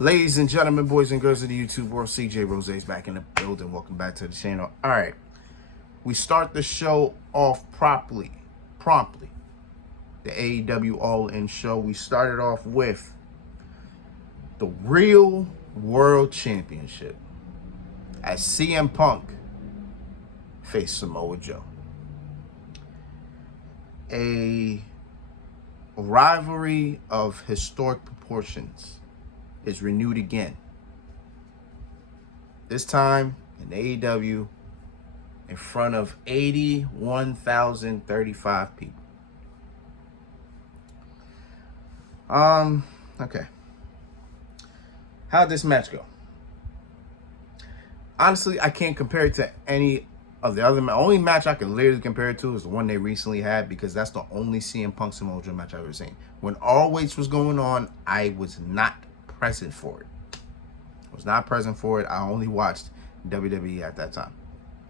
Ladies and gentlemen, boys and girls of the YouTube world, CJ Rose's back in the building. Welcome back to the channel. All right, we start the show off promptly. The AEW All-In show. We started off with the Real World Championship as CM Punk faced Samoa Joe. A rivalry of historic proportions is renewed again. This time in AEW in front of 81,035 people. Okay. How'd this match go? Honestly, I can't compare it to any of the other only match I can literally compare it to is the one they recently had, because that's the only CM Punk Samoa Joe match I've ever seen. When All Weights was going on, I was not present for it. I was not present for it. I only watched WWE at that time.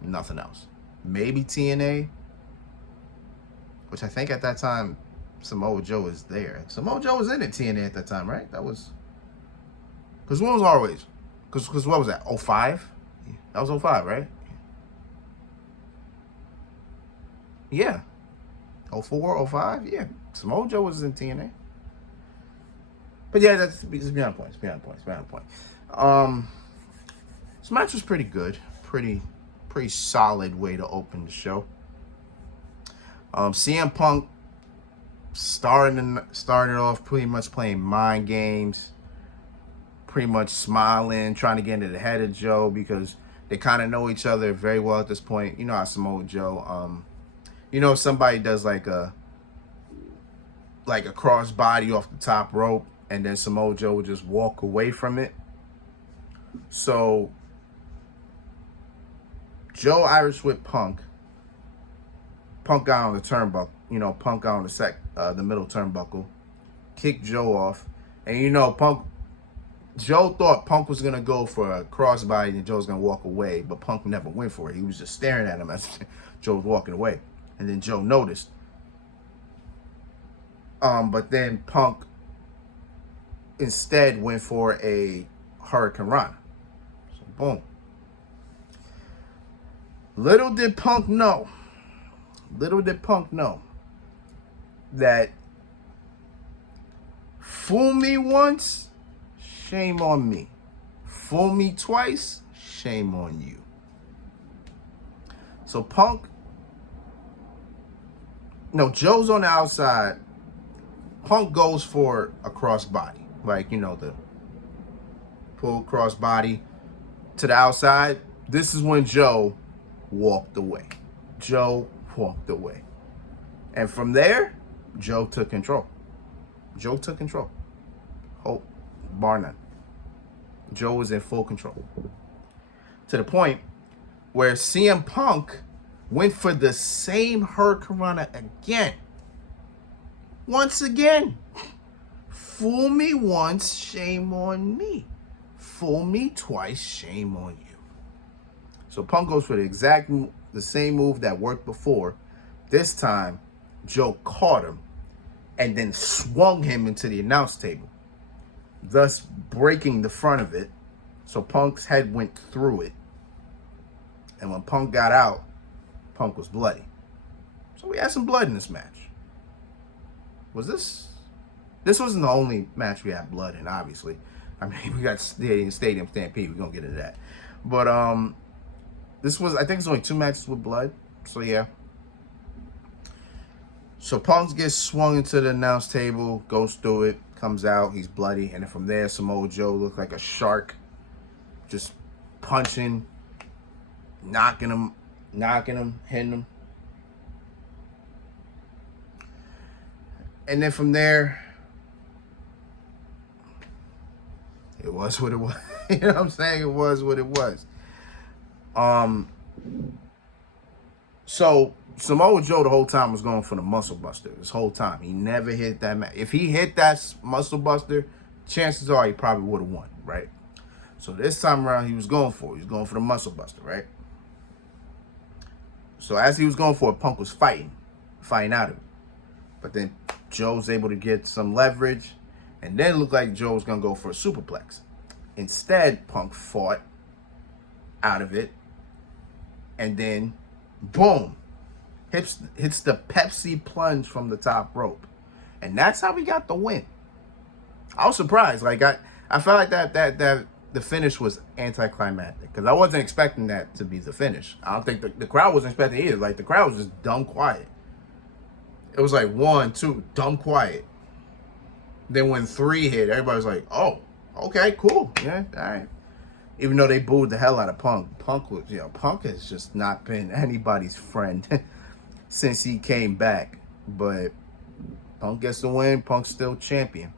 Nothing else. Maybe TNA, which I think at that time Samoa Joe was there. Samoa Joe was in it, TNA at that time, right? That was... Because when was All Weights? Because what was that, 05? That was 05, right? Yeah. 04, 05? Yeah. Samoa Joe was in TNA. But yeah, that's beyond points. This match was pretty good. Pretty solid way to open the show. CM Punk started off pretty much playing mind games, pretty much smiling, trying to get into the head of Joe, because they kind of know each other very well at this point. You know how Samoa Joe, you know, if somebody does like a cross body off the top rope, and then Samoa Joe would just walk away from it. So Joe Irish with Punk. Punk got on the turnbuckle. You know, Punk got on the middle turnbuckle. Kicked Joe off. And you know, Joe thought Punk was going to go for a crossbody and Joe was going to walk away. But Punk never went for it. He was just staring at him as Joe was walking away. And then Joe noticed. But then Punk instead went for a Hurricane Rana. So boom. Little did Punk know that fool me once, shame on me. Fool me twice, shame on you. So Joe's on the outside. Punk goes for a crossbody. Like, you know, the pull crossbody to the outside. This is when Joe walked away. And from there, Joe took control. Hope, bar none. Joe was in full control. To the point where CM Punk went for the same Hurricane Rana again. Once again. Fool me once, shame on me. Fool me twice, shame on you. So Punk goes for the same move that worked before. This time, Joe caught him and then swung him into the announce table, thus breaking the front of it. So Punk's head went through it. And when Punk got out, Punk was bloody. So we had some blood in this match. This wasn't the only match we had blood in, obviously. I mean, we got Stadium Stampede. We're going to get into that. But I think it's only 2 matches with blood. So, yeah. So, Punk gets swung into the announce table, goes through it, comes out, he's bloody. And then from there, Samoa Joe looked like a shark. Just punching, knocking him, hitting him. And then from there, it was what it was. You know what I'm saying? It was what it was. So Samoa Joe the whole time was going for the Muscle Buster. This whole time. He never hit that. If he hit that Muscle Buster, chances are he probably would have won, right? So this time around, he was going for the Muscle Buster, right? So as he was going for it, Punk was fighting out of it. But then Joe was able to get some leverage, and then it looked like Joe was going to go for a superplex. Instead, Punk fought out of it, and then, boom, hits the Pepsi plunge from the top rope. And that's how we got the win. I was surprised. Like, I felt like that the finish was anticlimactic, because I wasn't expecting that to be the finish. I don't think the crowd wasn't expecting it either. Like, the crowd was just dumb quiet. It was like 1, 2, dumb quiet. Then when 3 hit, everybody was like, oh, okay, cool. Yeah, all right. Even though they booed the hell out of Punk. Punk has just not been anybody's friend since he came back. But Punk gets the win. Punk's still champion.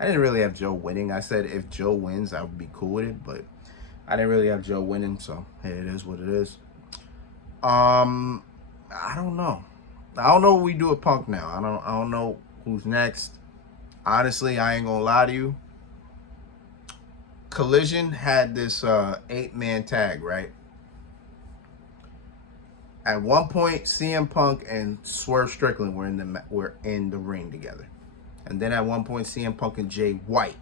I didn't really have Joe winning. I said if Joe wins, I would be cool with it. But I didn't really have Joe winning. So, hey, it is what it is. I don't know. I don't know what we do with Punk now. I don't know who's next. Honestly, I ain't gonna lie to you. Collision had this 8-man tag, right? At one point, CM Punk and Swerve Strickland were in the ring together, and then at one point, CM Punk and Jay White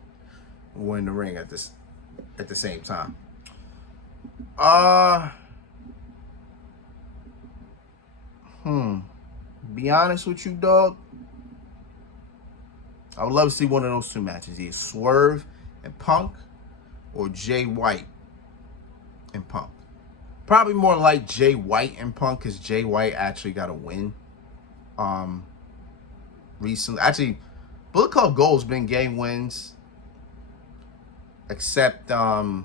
were in the ring at the same time. Be honest with you, dog. I would love to see one of those 2 matches, either Swerve and Punk, or Jay White and Punk. Probably more like Jay White and Punk, because Jay White actually got a win recently. Actually, Bullet Club Gold's been getting wins, except when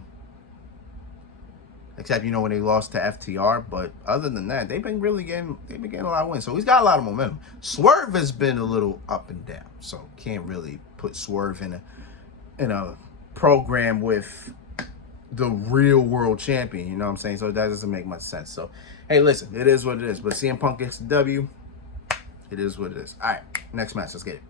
they lost to FTR. But other than that, they've been getting a lot of wins. So he's got a lot of momentum. Swerve has been a little up and down, so can't really put Swerve in a program with the real world champion, you know what I'm saying? So that doesn't make much sense. So, hey, listen, it is what it is. But CM Punk gets the W. It is what it is. All right, next match. Let's get it.